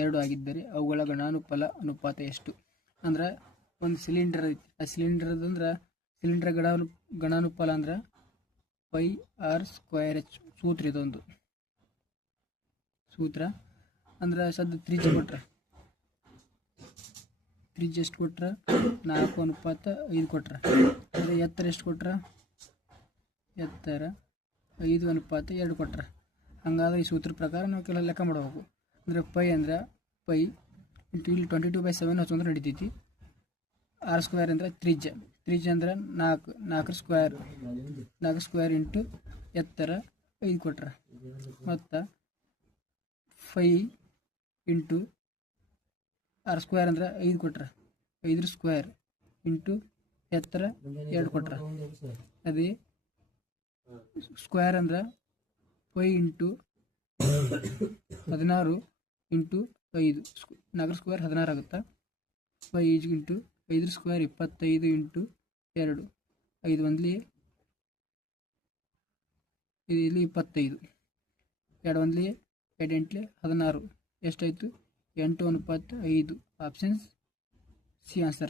2 ಆಗಿದ್ದರೆ ಅವುಗಳ ಗಣಾನುಪಾಲ ಅನುಪಾತ ಎಷ್ಟು? ಅಂದ್ರೆ ಒಂದು ಸಿಲಿಂಡರ್ ಐತಿ, ಆ ಸಿಲಿಂಡರ್ದಂದ್ರೆ ಸಿಲಿಂಡರ್ ಗಣಾನುಪಾಲ ಅಂದ್ರೆ πr²h. ಸೂತ್ರ ಇದೊಂದು ಸೂತ್ರ. ಅಂದ್ರೆ ಸದ್ಯ ತ್ರಿಜ್ಯ ಕೊಟ್ರೆ ತ್ರಿಜ್ಯ ಎಷ್ಟು ಕೊಟ್ರೆ 4:5 ಕೊಟ್ರೆ, ಅಂದರೆ ಎತ್ತರ ಎಷ್ಟು ಕೊಟ್ರೆ ಎತ್ತರ 5:2 ಕೊಟ್ರೆ. ಹಂಗಾದ್ರೆ ಈ ಸೂತ್ರ ಪ್ರಕಾರ ನಾವು ಕೆಲ ಲೆಕ್ಕ ಮಾಡಬೇಕು. ಅಂದರೆ ಪೈ ಅಂದರೆ ಪೈ ಇಂಟು ಇಲ್ಲಿ 22/7 ಹಚ್ಚಂದ್ರೆ ನಡಿತೈತಿ. r² ಅಂದರೆ ತ್ರಿಜ್ಯ ಅಂದರೆ 4 ಸ್ಕ್ವೇರ್ ಇಂಟು ಎತ್ತರ 5 ಕೊಟ್ರೆ, ಮತ್ತು 5 ಇಂಟು r² ಅಂದರೆ 5 ಕೊಟ್ರೆ 5 ಸ್ಕ್ವೇರ್ ಇಂಟು ಎತ್ತರ 2 ಕೊಟ್ರೆ. ಅದೇ ಸ್ಕ್ವೇರ್ ಅಂದ್ರೆ 5 ಇಂಟು 16 ಇಂಟು 5, 4 ಸ್ಕ್ವೇರ್ 16 ಆಗುತ್ತೆ. 5 ಇಂಟು 5 ಸ್ಕ್ವೇರ್ 25 ಇಂಟು 2, 5 ಒಂದ್ಲಿ ಇಲ್ಲಿ 25, 2 ಒಂದ್ಲಿ 2 ಎಂಟ್ಲಿ 16, ಎಷ್ಟಾಯಿತು 8:5. Option C answer.